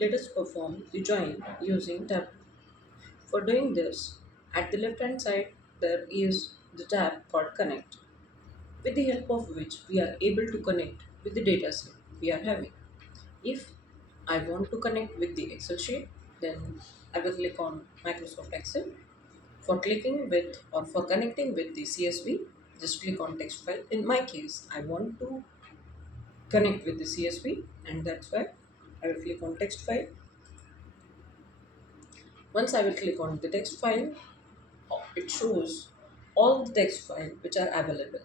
Let us perform the join using tableau. For doing this, at the left hand side there is the tab called connect, with the help of which we are able to connect with the dataset we are having. If I want to connect with the Excel sheet, then I will click on Microsoft Excel. For clicking with or for connecting with the CSV, just click on text file. In my case, I want to connect with the CSV, and that's why I will click on text file. Once I will click on the text file, it shows all the text file which are available.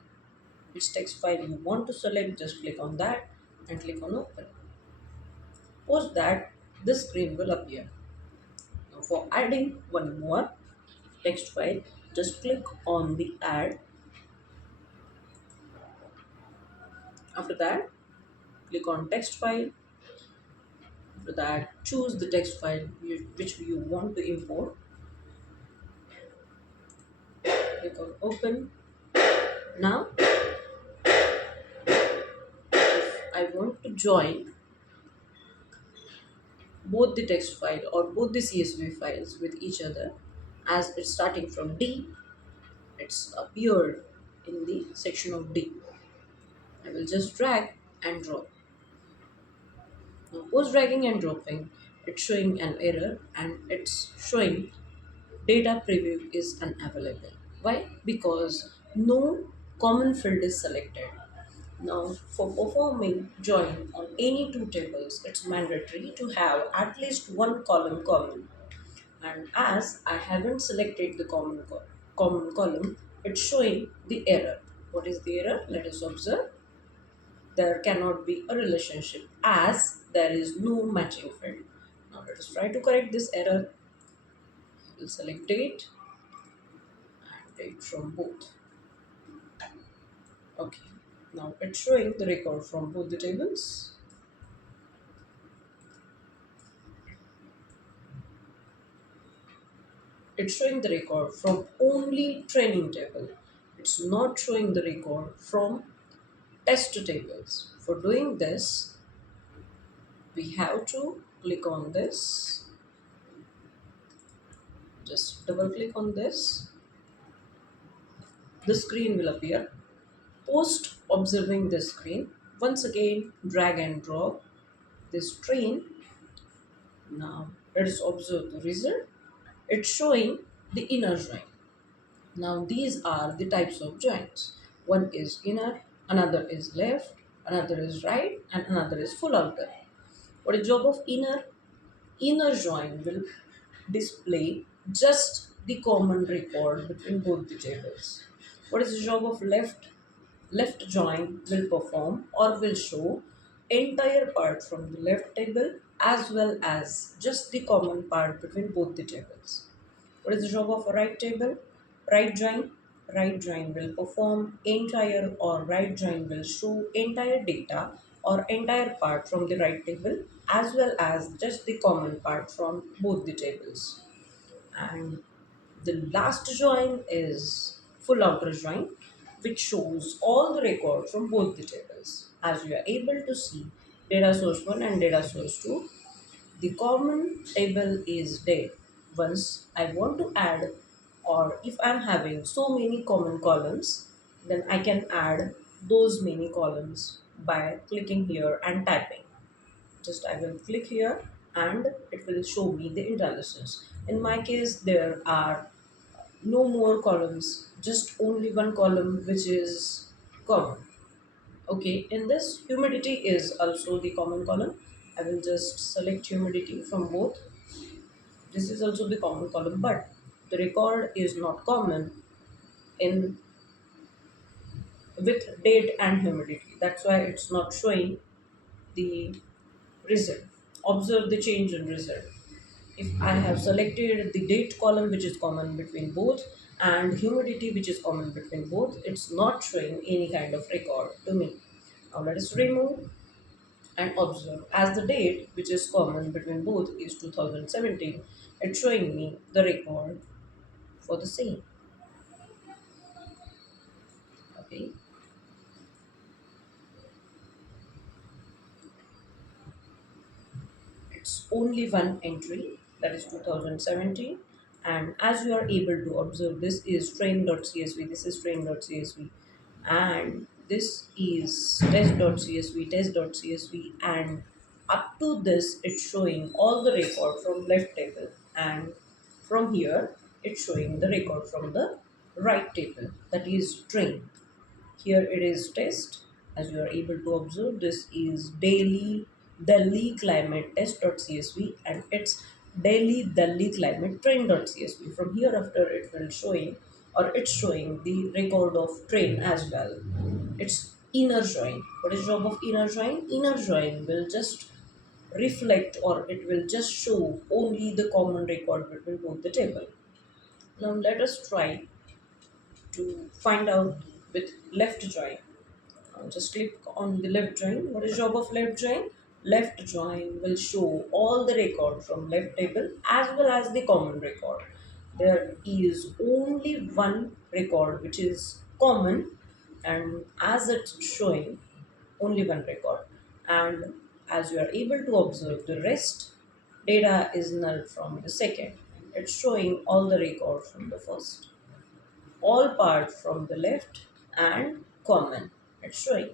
Which text file you want to select, just click on that and click on open. Post that, this screen will appear. Now for adding one more text file, just click on the add. After that, click on text file. After that, choose the text file which you want to import. Click on open. Now if I want to join both the text file or both the CSV files with each other, as it's starting from D, it's appeared in the section of D. I will just drag and drop. Now post dragging and dropping, it's showing an error and it's showing data preview is unavailable. Why? Because no common field is selected. Now, for performing join on any two tables, it's mandatory to have at least one column common. And as I haven't selected the common column, it's showing the error. What is the error? Let us observe. There cannot be a relationship as there is no matching field. Now let us try to correct this error. We'll select date and date from both. Okay. Now it's showing the record from both the tables. It's showing the record from only training table. It's not showing the record from test tables. For doing this, we have to click on this. Just double click on this. The screen will appear. Post observing this screen, once again drag and drop this train. Now let us observe the result. It's showing the inner join. Now these are the types of joints. One is inner, another is left, another is right, and another is full outer. What is job of inner? Inner join will display just the common record between both the tables. What is the job of left? Left join will perform or will show entire part from the left table as well as just the common part between both the tables. What is the job of a right table? Right join. Right join will perform entire or right join will show entire data or entire part from the right table as well as just the common part from both the tables. And the last join is full outer join, which shows all the record from both the tables. As you are able to see, data source 1 and data source 2, the common table is there. Once I want to add, or if I'm having so many common columns, then I can add those many columns by clicking here and typing. Just I will click here and it will show me the analysis. In my case, there are no more columns, just only one column which is common. Okay, in this humidity is also the common column. I will just select humidity from both. This is also the common column, but the record is not common in with date and humidity. That's why it's not showing the result. Observe the change in result. If I have selected the date column which is common between both and humidity which is common between both, it's not showing any kind of record to me. Now let us remove and observe. As the date which is common between both is 2017, it's showing me the record for the same. Okay. it's only one entry, that is 2017. And as you are able to observe, this is train.csv, this is train.csv, and this is test.csv, and up to this it's showing all the record from left table, and from here it's showing the record from the right table, that is train. Here it is test. As you are able to observe, this is daily Delhi climate test.csv, and it's daily Delhi climate train.csv. From here after it will showing, or it's showing the record of train as well. It's inner join. What is job of inner join? Inner join will just reflect, or it will just show only the common record between both the table. Now let us try to find out with left join. Just click on the left join. What is job of left join? Left join will show all the record from left table as well as the common record. There is only one record which is common, and as it's showing only one record, and as you are able to observe, the rest data is null from the second. It's showing all the record from the first, all part from the left, and common it's showing,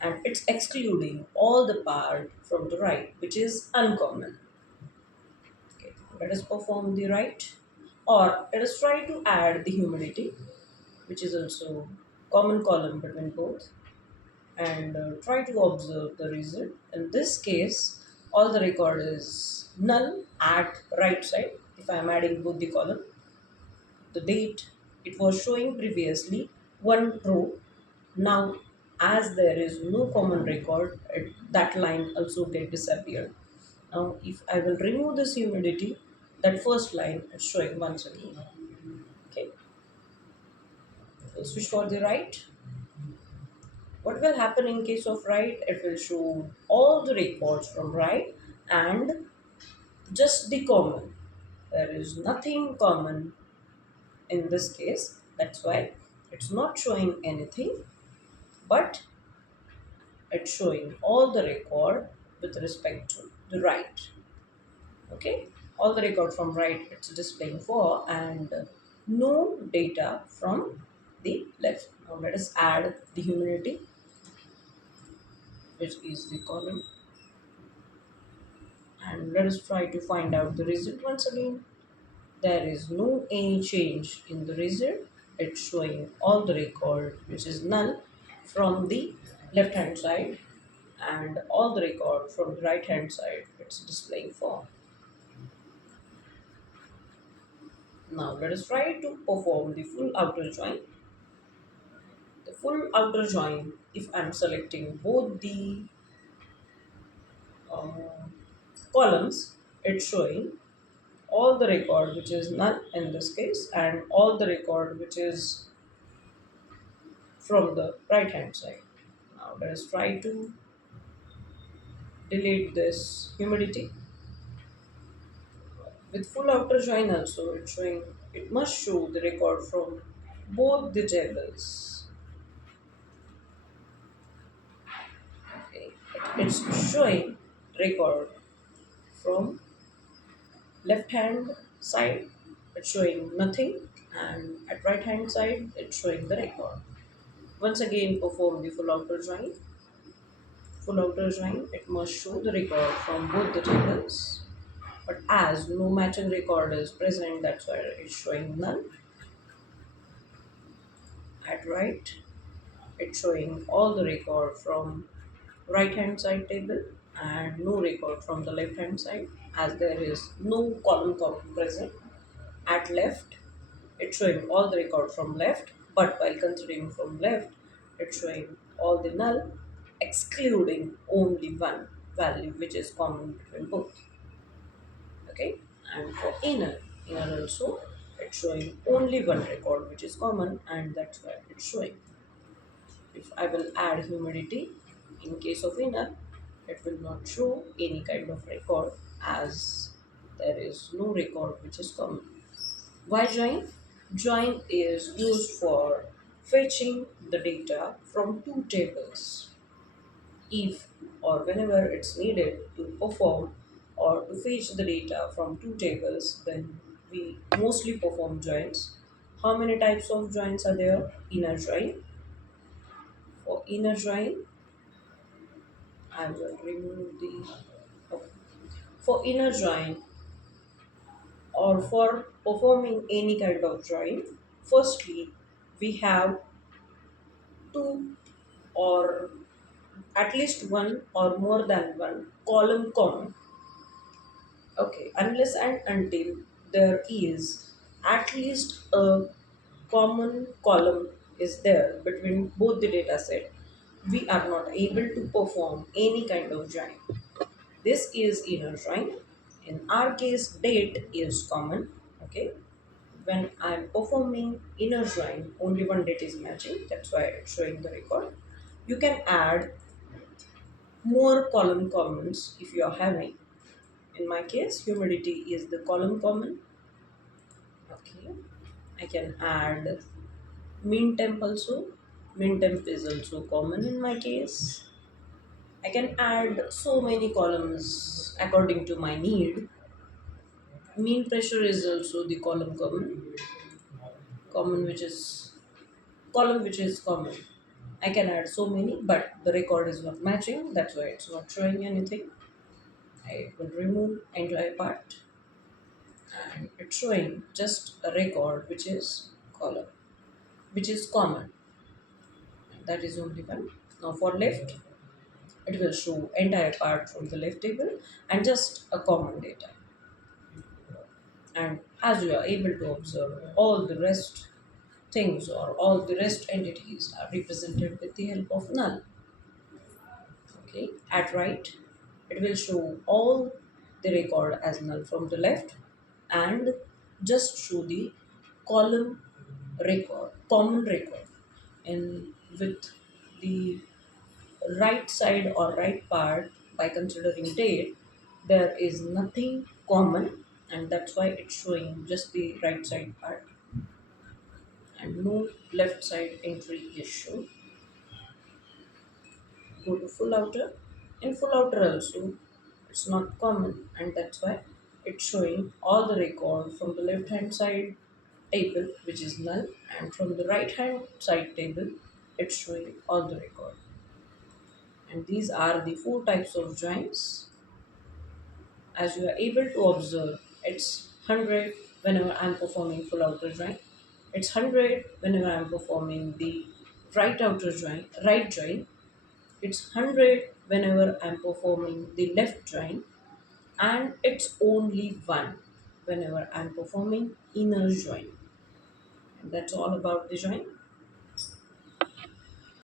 and it's excluding all the part from the right which is uncommon. Okay, let us perform the right, or let us try to add the humidity, which is also common column between both, and try to observe the result. In this case, all the record is null at right side. If I am adding both the column, the date it was showing previously one row. Now as there is no common record, that line also get disappeared. Now if I will remove this humidity, that first line is showing once again. Okay, we'll switch for the right. What will happen in case of right? It will show all the records from right and just the common. There is nothing common in this case, that's why it's not showing anything, but it's showing all the record with respect to the right. Okay, all the record from right it's displaying for, and no data from the left. Now let us add the humidity, which is the column, and let us try to find out the result once again. There is no any change in the result. It's showing all the record which is null from the left hand side, and all the record from the right hand side it's displaying for. Now let us try to perform the full outer join. The full outer join, if I'm selecting both the uh, columns, it's showing all the record which is null in this case, and all the record which is from the right hand side. Now let us try to delete this humidity. With full outer join also, it's showing, it must show the record from both the tables. Okay, it's showing record from left hand side, it's showing nothing, and at right hand side it's showing the record. Once again perform the full outer join. Full outer join, it must show the record from both the tables, but as no matching record is present, that's why it's showing none. At right, it's showing all the record from right hand side table and no record from the left hand side, as there is no column present. At left, it's showing all the record from left, but while considering from left, it's showing all the null, excluding only one value which is common between both. Okay, and for inner also, it's showing only one record which is common, and that's why it's showing. If I will add humidity in case of inner, it will not show any kind of record, as there is no record which is common. Why join? Join is used for fetching the data from two tables if or whenever it's needed to perform or to fetch the data from two tables, then we mostly perform joins. How many types of joins are there? Inner join. For inner join, I will remove the. Okay. For inner join or for performing any kind of join, firstly we have two or at least one or more than one column common. Okay, unless and until there is at least a common column is there between both the data set, we are not able to perform any kind of join. This is inner join. In our case, date is common. Okay, when I'm performing inner join, only one date is matching. That's why it's showing the record. You can add more column comments if you are having. In my case, humidity is the column common. Okay, I can add mean temp also. Mean temp is also common in my case. I can add so many columns according to my need. Mean pressure is also the common which is column which is common. I can add so many, but the record is not matching. That's why it's not showing anything. I will remove entire part and it's showing just a record which is column, which is common. That is only one. Now for left, it will show entire part from the left table and just a common data. And as you are able to observe, all the rest things or all the rest entities are represented with the help of null. Okay, at right, it will show all the record as null from the left and just show the column record, common record. And with the right side or right part, by considering date, there is nothing common, and that's why it's showing just the right side part and no left side entry is shown. Go to full outer. In full outer also it's not common, and that's why it's showing all the record from the left hand side table which is null, and from the right hand side table it's showing all the record. And these are the four types of joins. As you are able to observe, it's 100 whenever I'm performing full outer join. It's 100 whenever I'm performing the right join. It's 100 whenever I'm performing the left join. And it's only 1 whenever I'm performing inner join. And that's all about the join.